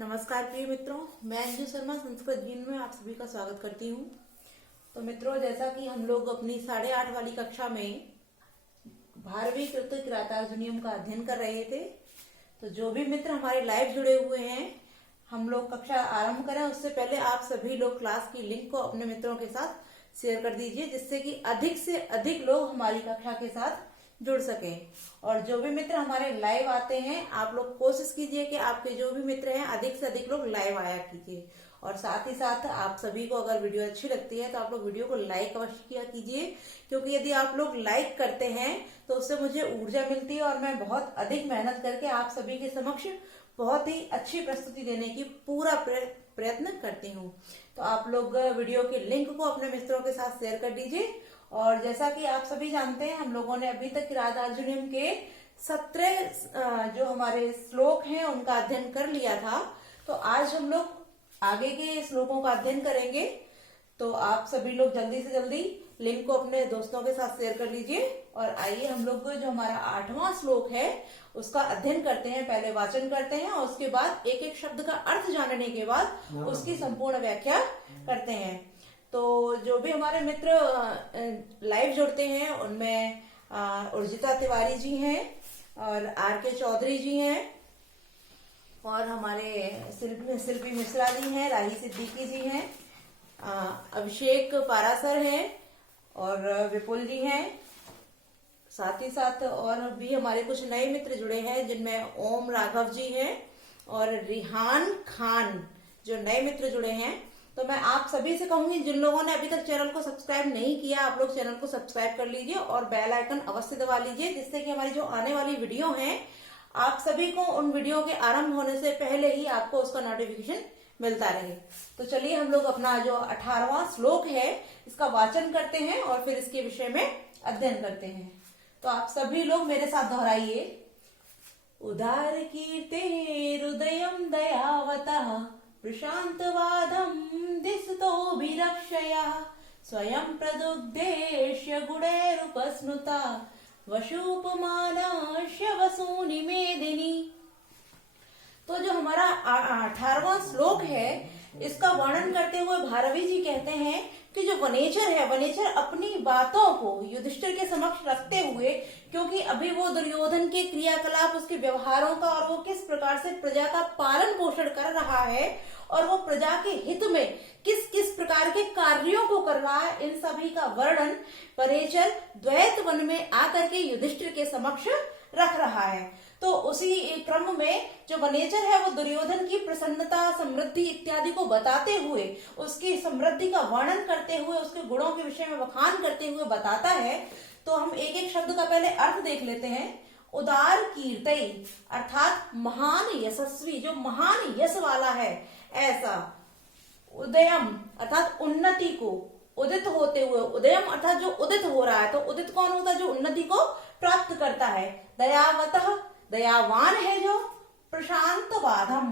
नमस्कार प्रिय मित्रों, मैं अंजू शर्मा संस्कृत जीन में आप सभी का स्वागत करती हूँ। तो मित्रों, जैसा कि हम लोग अपनी 8.5 वाली कक्षा में 12वीं कृत किरातार्जुनीयम का अध्ययन कर रहे थे, तो जो भी मित्र हमारे लाइव जुड़े हुए हैं, हम लोग कक्षा आरंभ करें उससे पहले आप सभी लोग क्लास की लिंक को अपने मित्रों के साथ शेयर कर दीजिए, जिससे कि अधिक से अधिक लोग हमारी कक्षा के साथ जुड़ सके। और जो भी मित्र हमारे लाइव आते हैं, आप लोग कोशिश कीजिए कि आपके जो भी मित्र हैं अधिक से अधिक लोग लाइव आया कीजिए। और साथ ही साथ आप सभी को अगर वीडियो अच्छी लगती है तो आप लोग वीडियो को लाइक अवश्य किया कीजिए, क्योंकि यदि आप लोग लाइक करते हैं तो उससे मुझे ऊर्जा मिलती है और मैं बहुत अधिक मेहनत करके आप सभी के समक्ष बहुत ही अच्छी प्रस्तुति देने की पूरा प्रयत्न करती हूँ। तो आप लोग वीडियो के लिंक को अपने मित्रों के साथ शेयर कर दीजिए। और जैसा कि आप सभी जानते हैं, हम लोगों ने अभी तक किरातार्जुनीयम के 17 जो हमारे श्लोक हैं उनका अध्ययन कर लिया था। तो आज हम लोग आगे के श्लोकों का अध्ययन करेंगे। तो आप सभी लोग जल्दी से जल्दी लिंक को अपने दोस्तों के साथ शेयर कर लीजिए। और आइए हम लोग जो हमारा 8वां श्लोक है उसका अध्ययन करते हैं। पहले वाचन करते हैं और उसके बाद एक एक शब्द का अर्थ जानने के बाद उसकी संपूर्ण व्याख्या करते हैं। तो जो भी हमारे मित्र लाइव जुड़ते हैं उनमें उर्जिता तिवारी जी हैं और आर.के. चौधरी जी हैं और हमारे शिल्पी मिश्रा जी हैं, राही सिद्दीकी जी हैं, अभिषेक पारासर हैं और विपुल जी हैं। साथ ही साथ और भी हमारे कुछ नए मित्र जुड़े हैं, जिनमें ओम राघव जी हैं और रिहान खान जो नए मित्र जुड़े हैं। तो मैं आप सभी से कहूंगी, जिन लोगों ने अभी तक चैनल को सब्सक्राइब नहीं किया, आप लोग चैनल को सब्सक्राइब कर लीजिए और बेल आइकन अवश्य दबा लीजिए, जिससे कि हमारी जो आने वाली वीडियो हैं आप सभी को उन वीडियो के आरंभ होने से पहले ही आपको उसका नोटिफिकेशन मिलता रहे। तो चलिए हम लोग अपना जो 18वां श्लोक है इसका वाचन करते हैं और फिर इसके विषय में अध्ययन करते हैं। तो आप सभी लोग मेरे साथ दोहराइए। उदार कीर्ते हृदयं दयावतः प्रशांतवादं दिशतोभिरक्षया स्वयं प्रदुग्धेष्य गुणैरुपस्नुता वशुपमानस्य वसूनि मेदिनी। तो जो हमारा 18वां श्लोक है इसका वर्णन करते हुए भारवी जी कहते हैं कि जो वनेचर है, वनेचर अपनी बातों को युधिष्ठिर के समक्ष रखते हुए, क्योंकि अभी वो दुर्योधन के क्रियाकलाप, उसके व्यवहारों का और वो किस प्रकार से प्रजा का पालन पोषण कर रहा है और वो प्रजा के हित में किस किस प्रकार के कार्यों को कर रहा है, इन सभी का वर्णन वनेचर द्वैत वन में आकर के युधिष्ठिर के समक्ष रख रहा है। तो उसी क्रम में जो वनेचर है वो दुर्योधन की प्रसन्नता, समृद्धि इत्यादि को बताते हुए, उसकी समृद्धि का वर्णन करते हुए, उसके गुणों के विषय में बखान करते हुए बताता है। तो हम एक एक शब्द का पहले अर्थ देख लेते हैं। उदार कीर्ति अर्थात महान यशस्वी, जो महान यश वाला है ऐसा। उदयम अर्थात उन्नति को, उदित होते हुए, उदयम अर्थात जो उदित हो रहा है। तो उदित कौन होता है? जो उन्नति को प्राप्त करता है। दयावतः दयावान है जो। प्रशांत बाधम,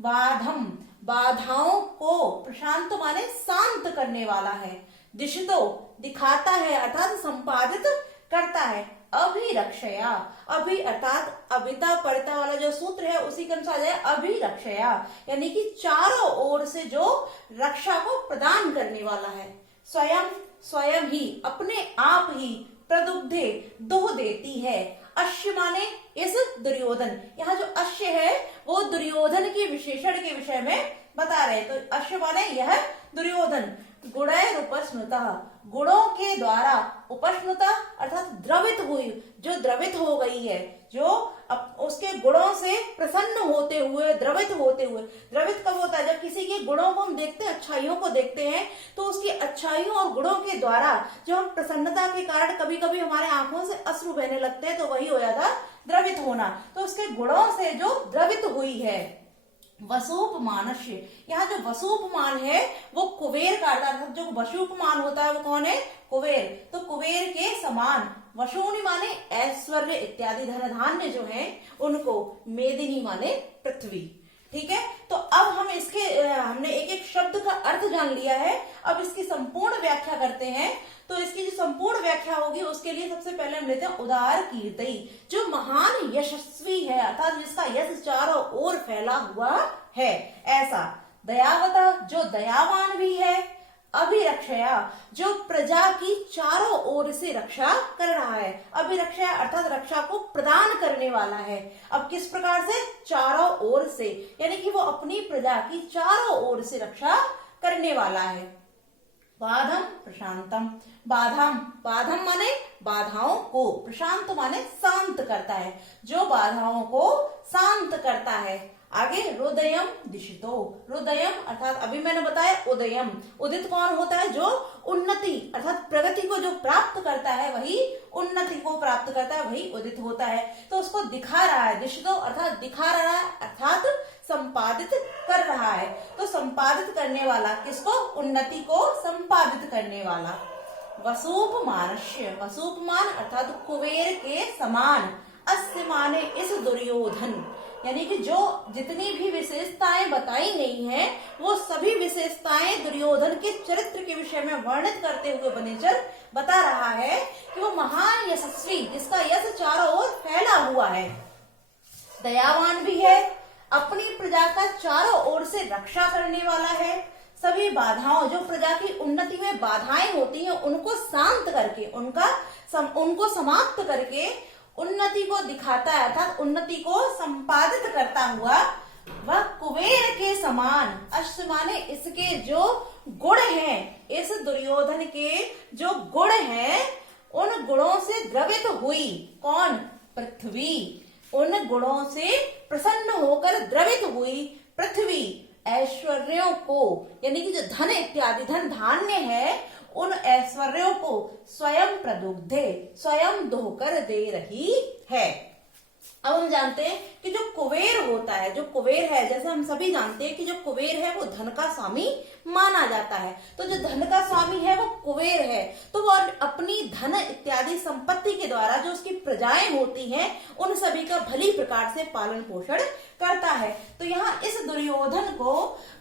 बाधम बाधाओं को, प्रशांत माने शांत करने वाला है। दिशतो दिखाता है अर्थात संपादित करता है। अभिरक्षया, अभि अर्थात अभिता परिता वाला जो सूत्र है उसी के अनुसार है अभिरक्षया, यानी कि चारों ओर से जो रक्षा को प्रदान करने वाला है। स्वयं, स्वयं ही, अपने आप ही, प्रदुग्धे दुह देती है। अश्य माने इस दुर्योधन, यहाँ जो अश्य है वो दुर्योधन के विशेषण के विषय में बता रहे। तो अश्य माने यह दुर्योधन। गुणैर उपस्नुता, गुणों के द्वारा, उपस्नुता अर्थात द्रवित हुई, जो द्रवित हो गई है, जो उसके गुणों से प्रसन्न होते हुए, द्रवित होते हुए। द्रवित कब होता है? जब किसी के गुणों को हम देखते हैं, अच्छाइयों को देखते हैं, तो उसकी अच्छाइयों और गुणों के द्वारा जो हम प्रसन्नता के कारण कभी कभी हमारे आंखों से अश्रु बहने लगते हैं, तो वही हो जाता द्रवित होना। तो उसके गुणों से जो द्रवित हुई है। वसूपमानस्य, यहाँ जो वसूपमान है वो कुबेर का अर्थात जो वसूपमान होता है वो कौन है? कुबेर। तो कुबेर के समान। वशूनि माने ऐश्वर्य इत्यादि धन धान्य जो है उनको। मेदिनी माने पृथ्वी। ठीक है, तो अब हम हमने एक एक शब्द का अर्थ जान लिया है। अब इसकी संपूर्ण व्याख्या करते हैं। तो इसकी जो संपूर्ण व्याख्या होगी उसके लिए सबसे पहले हम लेते हैं उदार कीर्ति, जो महान यशस्वी है अर्थात जिसका यश चारों ओर फैला हुआ है, दयावता जो दयावान भी है, अभिरक्षया जो प्रजा की चारों ओर से रक्षा कर रहा है। अभिरक्षया अर्थात रक्षा को प्रदान करने वाला है। अब किस प्रकार से? चारों ओर से, यानी कि वो अपनी प्रजा की चारों ओर से रक्षा करने वाला है। बाधम प्रशांतम, बाधाम, बाधम माने बाधाओं को, प्रशांत माने शांत करता है, जो बाधाओं को शांत करता है। आगे हृदयम दिशितो, हृदयम अर्थात अभी मैंने बताया उदयम, उदित कौन होता है? जो उन्नति अर्थात प्रगति को जो प्राप्त करता है वही उन्नति को प्राप्त करता है, वही उदित होता है। तो उसको दिखा रहा है, दिशितो अर्थात दिखा रहा है अर्थात संपादित कर रहा है। तो संपादित करने वाला किसको? उन्नति को संपादित करने वाला। वसूपमानस्य, वसूपमान अर्थात कुबेर के समान, अस्य माने इस दुर्योधन, यानी कि जो जितनी भी विशेषताएं बताई गई हैं वो सभी विशेषताएं दुर्योधन के चरित्र के विषय में वर्णित करते हुए वनेचर बता रहा है कि वो महान यशस्वी, जिसका यश चारों ओर फैला हुआ है, दयावान भी है, अपनी प्रजा का चारों ओर से रक्षा करने वाला है, सभी बाधाओं जो प्रजा की उन्नति में बाधाएं होती हैं उनको शांत करके, उनको समाप्त करके उन्नति को दिखाता है अर्थात उन्नति को संपादित करता हुआ वह कुबेर के समान, अश्व माने इसके जो गुण हैं, इस दुर्योधन के जो गुण हैं उन गुणों से द्रवित हुई, कौन? पृथ्वी, उन गुणों से प्रसन्न होकर द्रवित हुई पृथ्वी ऐश्वर्यों को, यानी कि जो धन इत्यादि धन धान्य है उन ऐश्वर्यों को स्वयं प्रदुग्धे, स्वयं दोहकर दे रही है। अब हम जानते हैं कि जो कुबेर होता है, जो कुबेर है, जैसे हम सभी जानते हैं कि जो कुबेर है वो धन का स्वामी माना जाता है। तो जो धन का स्वामी है वो कुबेर है, तो वो अपनी धन इत्यादि संपत्ति के द्वारा जो उसकी प्रजाएं होती हैं उन सभी का भली प्रकार से पालन पोषण करता है। तो यहाँ इस दुर्योधन को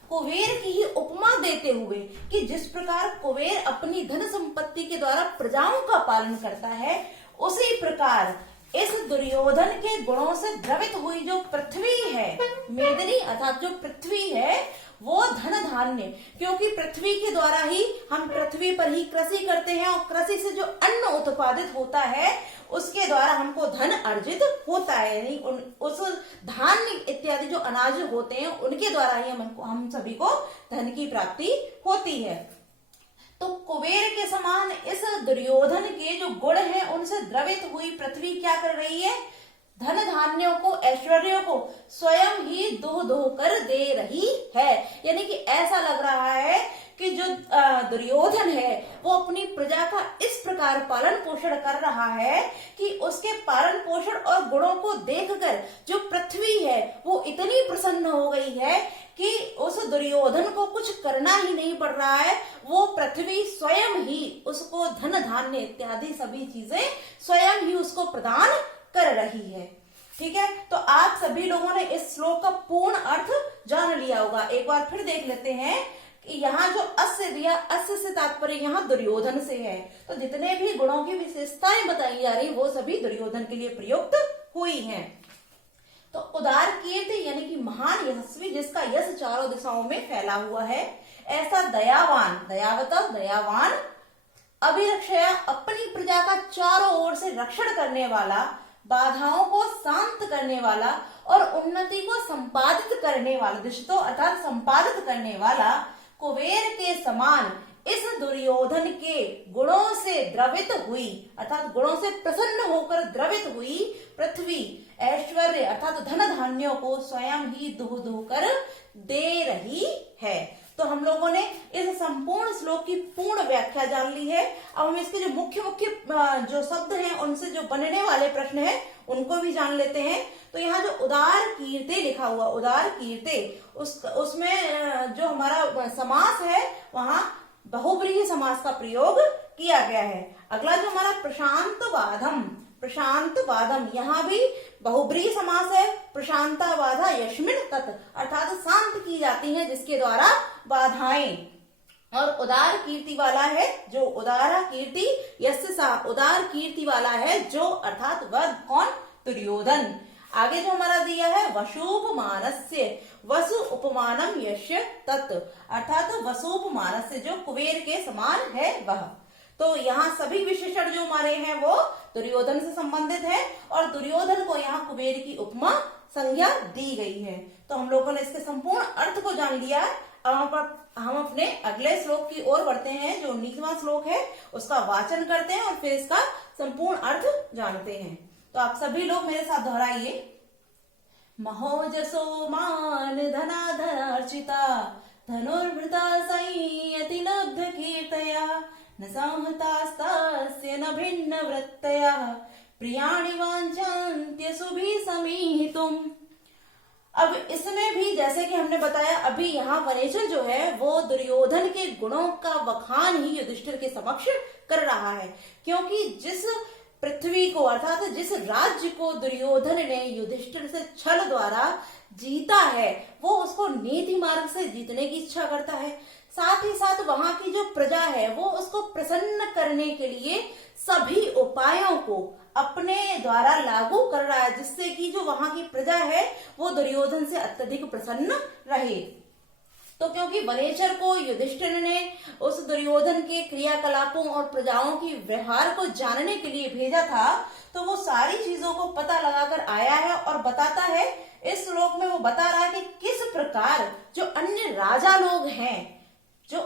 कुबेर की ही उपमा देते हुए कि जिस प्रकार कुबेर अपनी धन संपत्ति के द्वारा प्रजाओं का पालन करता है, उसी प्रकार इस दुर्योधन के गुणों से द्रवित हुई जो पृथ्वी है, मेदिनी अर्थात जो पृथ्वी है वो धन धान्य, क्योंकि पृथ्वी के द्वारा ही हम पृथ्वी पर ही कृषि करते हैं और कृषि से जो अन्न उत्पादित होता है उसके द्वारा हमको धन अर्जित होता है, यानी उस धान्य इत्यादि जो अनाज होते हैं उनके द्वारा ही हम सभी को धन की प्राप्ति होती है। तो कुबेर के समान इस दुर्योधन के जो गुण हैं उनसे द्रवित हुई पृथ्वी क्या कर रही है? धन धान्यों को, ऐश्वर्यों को स्वयं ही दोह दोह कर दे रही है। यानी कि ऐसा लग रहा है कि जो दुर्योधन है वो अपनी प्रजा का इस प्रकार पालन पोषण कर रहा है कि उसके पालन पोषण और गुणों को देखकर जो पृथ्वी है वो इतनी प्रसन्न हो गई है कि उस दुर्योधन को कुछ करना ही नहीं पड़ रहा है, वो पृथ्वी स्वयं ही उसको धन धान्य इत्यादि सभी चीजें स्वयं ही उसको प्रदान कर रही है। ठीक है, तो आप सभी लोगों ने इस श्लोक का पूर्ण अर्थ जान लिया होगा। एक बार फिर देख लेते हैं कि यहाँ जो अस्य दिया, अस्य से तात्पर्य यहाँ दुर्योधन से है। तो जितने भी गुणों की विशेषताएं बताई जा रही वो सभी दुर्योधन के लिए प्रयुक्त हुई हैं। तो उदार कीर्ति यानी कि महान यशस्वी, जिसका यश चारों दिशाओं में फैला हुआ है, ऐसा दयावान, दयावता दयावान, अभिरक्षया अपनी प्रजा का चारों ओर से रक्षण करने वाला, बाधाओं को शांत करने वाला और उन्नति को संपादित करने वाला, दिशतो अर्थात संपादित करने वाला कुबेर के समान इस दुर्योधन के गुणों से द्रवित हुई अर्थात गुणों से प्रसन्न होकर द्रवित हुई पृथ्वी ऐश्वर्य अर्थात धन धान्यों को स्वयं ही दुह दुह कर दे रही है। तो हम लोगों ने इस संपूर्ण श्लोक की पूर्ण व्याख्या जान ली है। अब हम इसके जो मुख्य जो शब्द हैं उनसे जो बनने वाले प्रश्न हैं उनको भी जान लेते हैं। तो यहाँ जो उदार कीर्ति लिखा हुआ, उदार कीर्ति, उसमें जो हमारा समास है वहां बहुव्रीहि समास का प्रयोग किया गया है। अगला जो हमारा प्रशांत बाधम, प्रशांत बाधम, यहाँ भी बहुव्रीहि समास है। प्रशांता बाधा यस्मिन तत् अर्थात शांत की जाती है जिसके द्वारा बाधाएं। और उदार कीर्ति वाला है जो उदारा कीर्ति यस्य सा, उदार कीर्ति वाला है जो अर्थात वह कौन? दुर्योधन। आगे जो हमारा दिया है वसुपमानस्य, वसु उपमानम यस्य तत्, अर्थात वसुपमानस्य जो कुबेर के समान है वह। तो यहाँ सभी विशेषण जो हमारे हैं वो दुर्योधन से संबंधित है और दुर्योधन को यहाँ कुबेर की उपमा संज्ञा दी गई है। तो हम लोगों ने इसके संपूर्ण अर्थ को जान लिया। अब हम अपने अगले श्लोक की ओर बढ़ते हैं जो 19वां श्लोक है, उसका वाचन करते हैं और फिर इसका संपूर्ण अर्थ जानते हैं। तो आप सभी लोग मेरे साथ दोहराइए। महोजसो मान धनाधनार्चिता, धनुर्भृता संयति लब्ध कीर्तया, न संहतास्तास्य न भिन्न वृत्तया, प्रियाणि वाञ्छन्त्य सुभि समीहितुम्। अब इसमें भी जैसे कि हमने बताया अभी यहाँ वनेचर जो है वो दुर्योधन के गुणों का बखान ही युधिष्ठिर के समक्ष कर रहा है, क्योंकि जिस पृथ्वी को अर्थात जिस राज्य को दुर्योधन ने युधिष्ठिर से छल द्वारा जीता है वो उसको नीति मार्ग से जीतने की इच्छा करता है। साथ ही साथ वहां की जो प्रजा है वो उसको प्रसन्न करने के लिए सभी उपायों को अपने द्वारा लागू कर रहा है, जिससे कि जो वहां की प्रजा है वो दुर्योधन से अत्यधिक प्रसन्न रहे। तो क्योंकि वनेचर को युधिष्ठिर ने उस दुर्योधन के क्रियाकलापों और प्रजाओं की व्यवहार को जानने के लिए भेजा था, तो वो सारी चीजों को पता लगाकर आया है और बताता है। इस श्लोक में वो बता रहा है कि किस प्रकार जो अन्य राजा लोग हैं, जो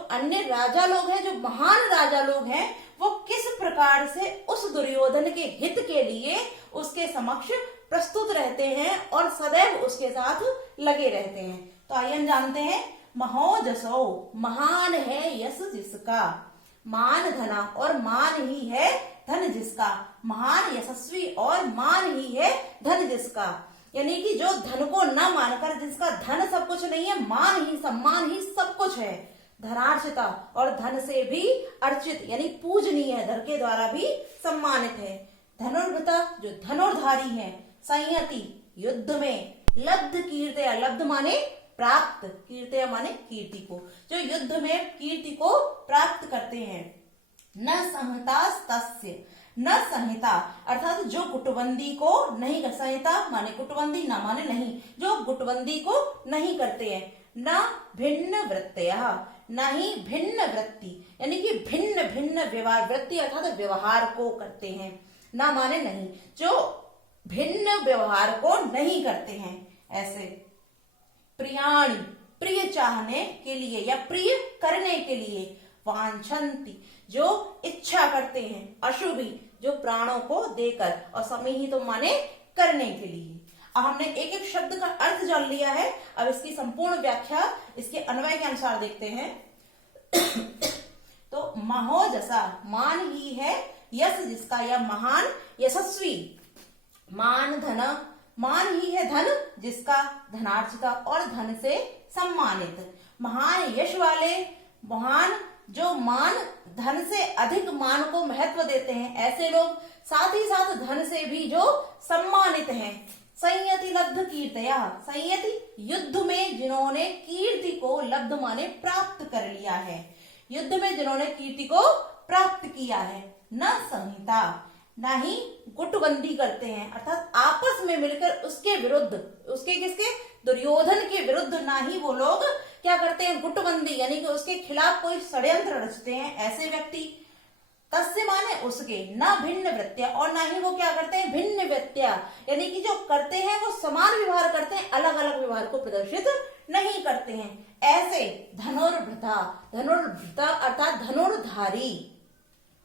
महान राजा लोग हैं, वो किस प्रकार से उस दुर्योधन के हित के लिए उसके समक्ष प्रस्तुत रहते हैं और सदैव उसके साथ लगे रहते हैं। तो आइए हम जानते हैं। महोजसो, महान है यश जिसका, मान धना और मान ही है धन जिसका, महान यशस्वी और मान ही है धन जिसका, यानी कि जो धन को न मानकर जिसका धन सब कुछ नहीं है, मान ही सम्मान ही सब कुछ है, धनार्चिता और धन से भी अर्चित यानी पूजनीय है, धन के द्वारा भी सम्मानित है, धनुर्भृता जो धनुर्धारी है, संयति युद्ध में, लब्ध कीर्तया, लब्ध माने प्राप्त, कीर्तया माने कीर्ति को, जो युद्ध में कीर्ति को प्राप्त करते हैं, न संहितास्तस्य, न संहिता अर्थात जो गुटबंदी को नहीं कर, संहिता माने गुटबंदी, न माने नहीं, जो गुटबंदी को नहीं करते हैं, न भिन्न वृत्तया, न ही भिन्न वृत्ति यानी कि भिन्न भिन्न व्यवहार, वृत्ति अर्थात व्यवहार को करते हैं, न माने नहीं, जो भिन्न व्यवहार को नहीं करते हैं ऐसे, प्रियाणि प्रिय चाहने के लिए या प्रिय करने के लिए, वांछन्ति जो इच्छा करते हैं, अशुभि जो प्राणों को देकर, और समीहित तो माने करने के लिए। अब हमने एक एक शब्द का अर्थ जान लिया है, अब इसकी संपूर्ण व्याख्या इसके अन्वय के अनुसार देखते हैं। तो महोजसा मान ही है यश जिसका या महान यशस्वी, मान धन मान ही है धन जिसका, धनार्चिता और धन से सम्मानित, महान यश वाले, महान जो मान धन से अधिक मान को महत्व देते हैं ऐसे लोग, साथ ही साथ धन से भी जो सम्मानित हैं, संयति लब्ध कीर्तया, संयति युद्ध में जिन्होंने कीर्ति को, लब्ध माने प्राप्त कर लिया है, युद्ध में जिन्होंने कीर्ति को प्राप्त किया है, न संहिता ना ही गुटबंदी करते हैं अर्थात आपस में मिलकर उसके विरुद्ध, उसके किसके, दुर्योधन के विरुद्ध ना ही वो लोग क्या करते हैं, गुटबंदी यानी कि उसके खिलाफ कोई षड्यंत्र रचते हैं ऐसे व्यक्ति, तस्य माने उसके, न भिन्न वृत्तिया और ना ही वो क्या करते हैं भिन्न वृत्तिया यानी कि जो करते हैं वो समान व्यवहार करते हैं, अलग अलग व्यवहार को प्रदर्शित नहीं करते हैं ऐसे, धनुर्भृता, धनुर्भृता अर्थात धनुर्धारी,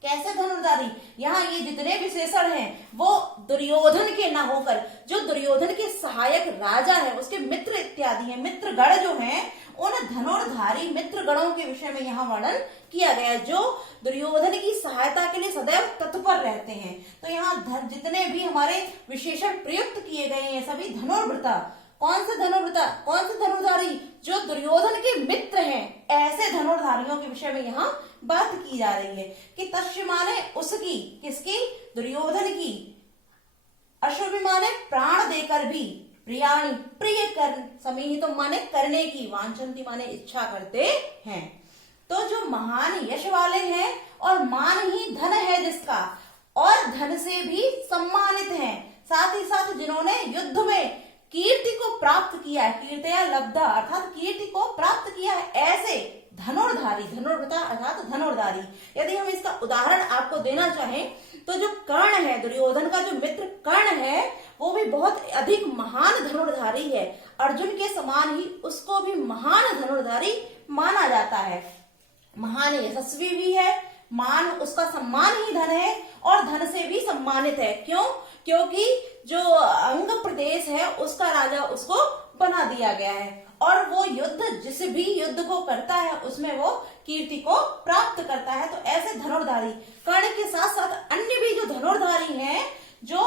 कैसे धनुर्धारी, यहाँ ये जितने विशेषण हैं वो दुर्योधन के न होकर जो दुर्योधन के सहायक राजा है, उसके मित्र इत्यादि हैं, मित्र गण जो हैं, उन धनुर्धारी मित्र गणों के विषय में यहाँ वर्णन किया गया है, जो दुर्योधन की सहायता के लिए सदैव तत्पर रहते हैं। तो यहाँ जितने भी हमारे विशेषण प्रयुक्त किए गए हैं सभी धनुर्भृता, कौन से धनुर्भृता, कौन से धनुर्धारी, जो दुर्योधन के मित्र हैं, ऐसे धनुर्धारियों के विषय में यहाँ बात की जा रही है कि तस्य माने उसकी, किसकी, दुर्योधन की, अशुभि माने प्राण देकर भी, प्रियाणि प्रिय कर, समीहित माने करने की, वांछन्ति माने इच्छा करते हैं। तो जो महान यश वाले हैं और मान ही धन है जिसका, और धन से भी सम्मानित हैं, साथ ही साथ जिन्होंने युद्ध में कीर्ति को प्राप्त किया है, कीर्तया लब्धा अर्थात कीर्ति को प्राप्त किया है, ऐसे धनुर्धारी, धनुर्वृता अर्थात धनुर्धारी। यदि हम इसका उदाहरण आपको देना चाहें तो जो कर्ण है, दुर्योधन का जो मित्र कर्ण है, वो भी बहुत अधिक महान धनुर्धारी है। अर्जुन के समान ही उसको भी महान धनुर्धारी माना जाता है। महान यशस्वी भी है, मान उसका सम्मान ही धन है और धन से भी सम्मानित है। क्यों? क्योंकि जो अंग प्रदेश है उसका राजा उसको बना दिया गया है और वो युद्ध जिस भी युद्ध को करता है उसमें वो कीर्ति को प्राप्त करता है। तो ऐसे धनुर्धारी कर्ण के साथ साथ अन्य भी जो धनुर्धारी हैं, जो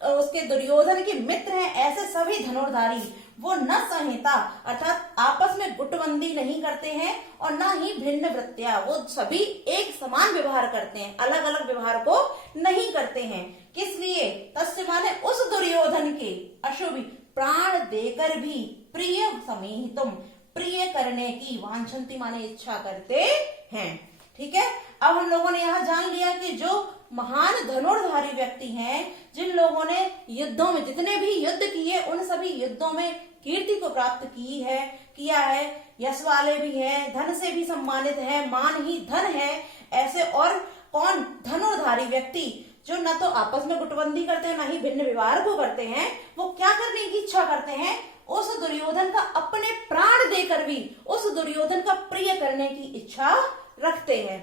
उसके दुर्योधन के मित्र हैं, ऐसे सभी धनुर्धारी वो न संहिता अर्थात आपस में गुटबंदी नहीं करते हैं और न ही भिन्न वृत्तियां, वो सभी एक समान व्यवहार करते हैं, अलग अलग व्यवहार को नहीं करते हैं। किस लिए? तस्य माने उस दुर्योधन के अशुभ प्राण देकर भी प्रिय समीहितुम, प्रिय करने की, वांछन्ति माने इच्छा करते हैं। ठीक है, अब हम लोगों ने यहाँ जान लिया कि जो महान धनुर्धारी व्यक्ति हैं, जिन लोगों ने युद्धों में जितने भी युद्ध किए उन सभी युद्धों में कीर्ति को प्राप्त किया है, यश वाले भी हैं, धन से भी सम्मानित है, मान ही धन है, ऐसे और कौन? धनुर्धारी व्यक्ति जो न तो आपस में गुटबंदी करते हैं न ही भिन्न व्यवहार को करते हैं। वो क्या करने की इच्छा करते हैं? उस दुर्योधन का अपने प्राण देकर भी उस दुर्योधन का प्रिय करने की इच्छा रखते हैं।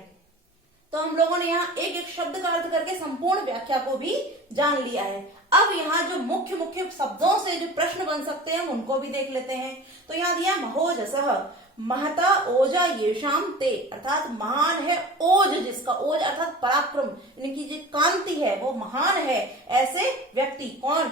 तो हम लोगों ने यहाँ एक एक शब्द का अर्थ करके संपूर्ण व्याख्या को भी जान लिया है। अब यहाँ जो मुख्य मुख्य शब्दों से जो प्रश्न बन सकते हैं उनको भी देख लेते हैं। तो यहाँ दिया महोजसः, महता ओजा येषाम ते, अर्थात महान है ओज जिसका, ओज अर्थात पराक्रम, इनकी जो कांति है वो महान है। ऐसे व्यक्ति कौन?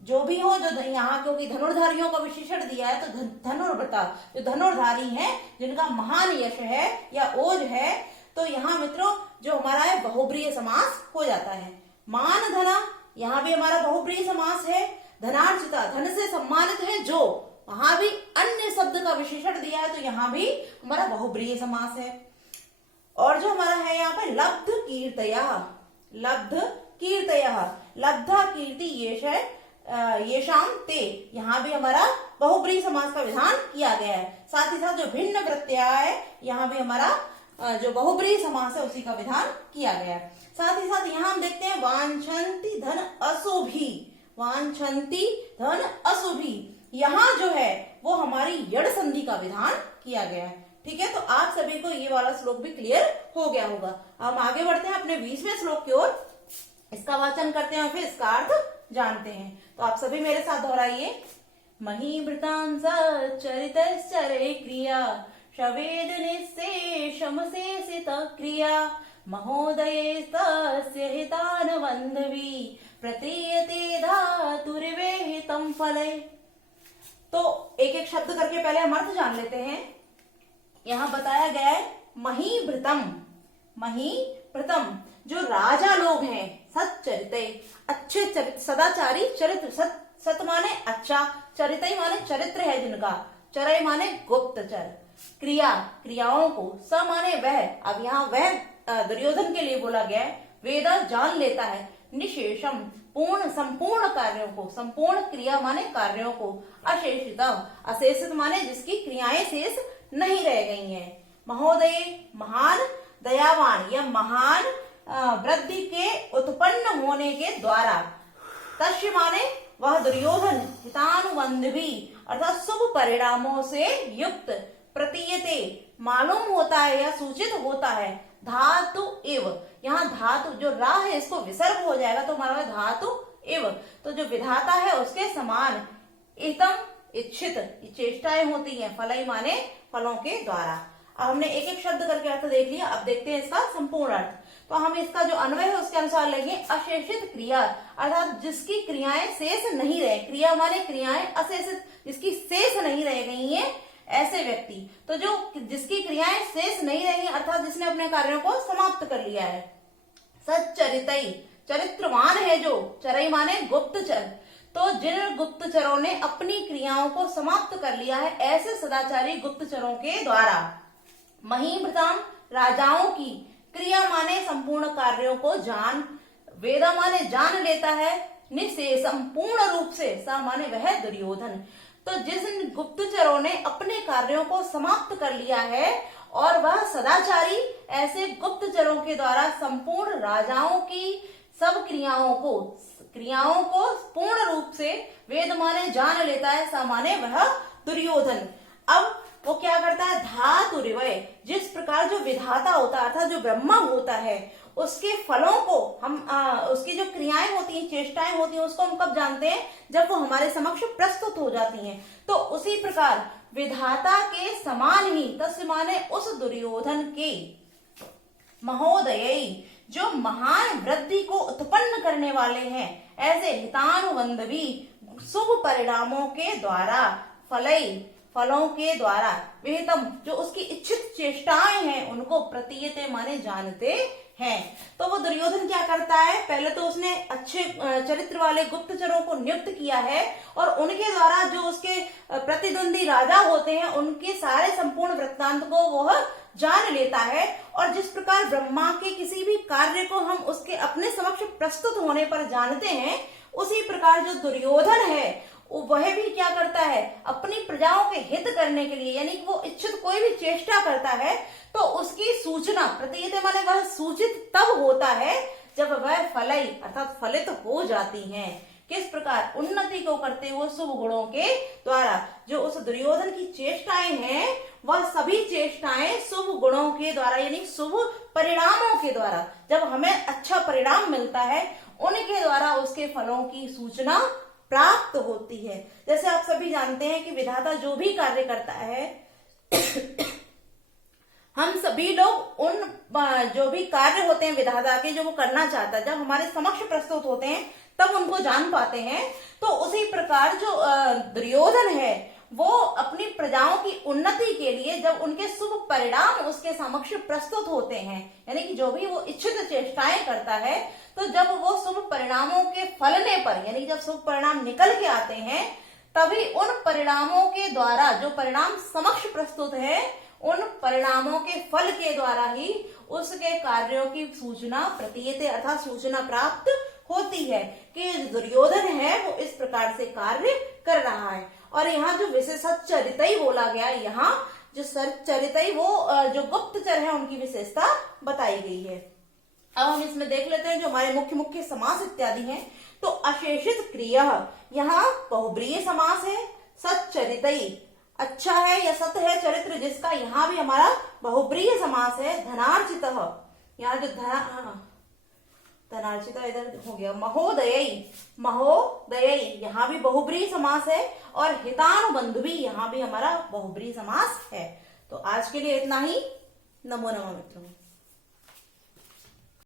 जो भी हो, जो यहाँ क्योंकि धनुर्धारियों का विशेषण दिया है तो धनुर्वृता, जो धनुर्धारी हैं जिनका महान यश है या ओज है। तो यहाँ मित्रों जो हमारा है बहुब्रीहि समास हो जाता है। मान धना, यहाँ भी हमारा बहुब्रीहि समास है। धनार्जिता, धन से सम्मानित है जो, वहां भी अन्य शब्द का विशेषण दिया है तो यहाँ भी हमारा बहुब्रीहि समास है। और जो हमारा है यहाँ पे लब्ध कीर्तया, लब्ध कीर्तया, लब्धा कीर्ति येषाम ते, यहाँ भी हमारा बहुब्रीहि समास का विधान किया गया है। साथ ही साथ जो भिन्न वृत्तियां है यहाँ भी हमारा जो बहुब्रीहि समास है उसी का विधान किया गया है। साथ ही साथ यहाँ हम देखते हैं वांछन्ति धन अशुभी, वांछन्ति धन अशुभी, यहाँ जो है वो हमारी यड़ संधि का विधान किया गया है। ठीक है, तो आप सभी को ये वाला श्लोक भी क्लियर हो गया होगा। हम आगे बढ़ते हैं अपने 20वें श्लोक की ओर, इसका वाचन करते हैं और फिर इसका अर्थ जानते हैं। तो आप सभी मेरे साथ दोहराइए। महीभृतांस चरितश्चरे क्रिया शवेदनिस्से शमसेसित क्रिया महोदयेस्तस्य हितानुबन्धवी प्रतीयते धातुर्वेहितं फले। तो एक एक शब्द करके पहले हम अर्थ जान लेते हैं। यहाँ बताया गया है महीभृतम, महीभृतम जो राजा लोग हैं, सच्चरिते, अच्छे चरित्र, सदाचारी चरित्र, सत माने अच्छा, चरित माने चरित्र है जिनका, चरय माने गुप्तचर, क्रिया क्रियाओं को, स माने वह, अब यहाँ वह दुर्योधन के लिए बोला गया है, वेद जान लेता है, निशेषम पूर्ण संपूर्ण कार्यों को, संपूर्ण क्रिया माने कार्यों को, अशेषितम अशेषित माने जिसकी क्रियाएं शेष नहीं रह गई हैं, महोदय महान, दयावान या महान वृद्धि के उत्पन्न होने के द्वारा, तस्य माने वह दुर्योधन, हितानुबंधवी अर्थात शुभ परिणामों से युक्त, प्रतीयते मालूम होता है या सूचित होता है, धातु इव, यहाँ धातु जो रा है इसको विसर्ग हो जाएगा तो हमारा धातु इव, तो जो विधाता है उसके समान, इतम इच्छित, चेष्टाएं होती हैं, फलई माने फलों के द्वारा। अब हमने एक एक शब्द करके अर्थ देख लिया, अब देखते हैं इसका संपूर्ण अर्थ। तो हम इसका जो अन्वय है उसके अनुसार लेंगे, अशेषित क्रिया अर्थात जिसकी क्रियाएं शेष नहीं रहे, क्रिया माने क्रियाएं, अशेषित जिसकी शेष नहीं रह गई है, ऐसे व्यक्ति। तो जो जिसकी क्रियाएं शेष नहीं रही अर्थात जिसने अपने कार्यों को समाप्त कर लिया है। सच्चरितई चरित्रवान है जो, चरई माने गुप्तचर, तो जिन गुप्तचरों ने अपनी क्रियाओं को समाप्त कर लिया है, ऐसे सदाचारी गुप्तचरों के द्वारा। महीभृताम राजाओं की, क्रिया माने संपूर्ण कार्यों को जान, वेदा माने जान लेता है, निशेषम, पूर्ण रूप से, स माने वह दुर्योधन। तो जिस गुप्तचरों ने अपने कार्यों को समाप्त कर लिया है और वह सदाचारी ऐसे गुप्तचरों के द्वारा संपूर्ण राजाओं की सब क्रियाओं को पूर्ण रूप से वेद माने जान लेता है, स माने वह दुर्योधन। अब वो क्या करता है, धातुरिवय, जिस प्रकार जो विधाता होता है अर्थात जो ब्रह्मा होता है उसके फलों को हम उसकी जो क्रियाएं होती हैं, चेष्टाएं होती हैं, उसको हम कब जानते हैं, जब वो हमारे समक्ष प्रस्तुत हो जाती हैं। तो उसी प्रकार विधाता के समान ही, तस्य माने उस दुर्योधन के, महोदय जो महान वृद्धि को उत्पन्न करने वाले हैं, ऐसे हितानुबंधवी शुभ परिणामों के द्वारा, फलों के द्वारा, विहितम जो उसकी इच्छित चेष्टाएं हैं उनको प्रतीयते माने जानते हैं। तो वो दुर्योधन क्या करता है, पहले तो उसने अच्छे चरित्र वाले गुप्तचरों को नियुक्त किया है और उनके द्वारा जो उसके प्रतिद्वंदी राजा होते हैं उनके सारे संपूर्ण वृत्तांत को वह जान लेता है। और जिस प्रकार ब्रह्मा के किसी भी कार्य को हम उसके अपने समक्ष प्रस्तुत होने पर जानते हैं, उसी प्रकार जो दुर्योधन है वह भी क्या करता है, अपनी प्रजाओं के हित करने के लिए, यानी कि वो इच्छित कोई भी चेष्टा करता है तो उसकी सूचना, प्रतीयते माने वह सूचित तब होता है जब वह फलई अर्थात फलित हो जाती हैं। किस प्रकार, उन्नति को करते हुए शुभ गुणों के द्वारा। जो उस दुर्योधन की चेष्टाएं हैं वह सभी चेष्टाएं शुभ गुणों के द्वारा, यानी शुभ परिणामों के द्वारा, जब हमें अच्छा परिणाम मिलता है उनके द्वारा उसके फलों की सूचना प्राप्त होती है। जैसे आप सभी जानते हैं कि विधाता जो भी कार्य करता है हम सभी लोग उन जो भी कार्य होते हैं विधाता के, जो वो करना चाहता है, जब हमारे समक्ष प्रस्तुत होते हैं तब उनको जान पाते हैं। तो उसी प्रकार जो दुर्योधन है वो अपनी प्रजाओं की उन्नति के लिए जब उनके शुभ परिणाम उसके समक्ष प्रस्तुत होते हैं, यानी कि जो भी वो इच्छित चेष्टाएं करता है, तो जब वो शुभ परिणामों के फलने पर, यानी जब शुभ परिणाम निकल के आते हैं, तभी उन परिणामों के द्वारा, जो परिणाम समक्ष प्रस्तुत है, उन परिणामों के फल के द्वारा ही उसके कार्यों की सूचना प्रतीयते अर्थात सूचना प्राप्त होती है कि दुर्योधन है वो इस प्रकार से कार्य कर रहा है। और यहाँ जो विशेषत चरितई बोला गया, यहाँ जो चरितई वो जो गुप्तचर है उनकी विशेषता बताई गई है। अब हम इसमें देख लेते हैं जो हमारे मुख्य मुख्य समास इत्यादि हैं। तो अशेषित क्रिया, यहाँ बहुब्रीय समास है। सच्चरितई, अच्छा है या सत है चरित्र जिसका, यहाँ भी हमारा बहुब्रीय समास है। धनार्चित, यहाँ जो धनार्चित इधर हो गया। महोदयई, यहाँ भी बहुब्रीय समास है। और हितानुबंधवी, यहाँ भी हमारा बहुब्रीय समास है। तो आज के लिए इतना ही। नमो नमः मित्रों।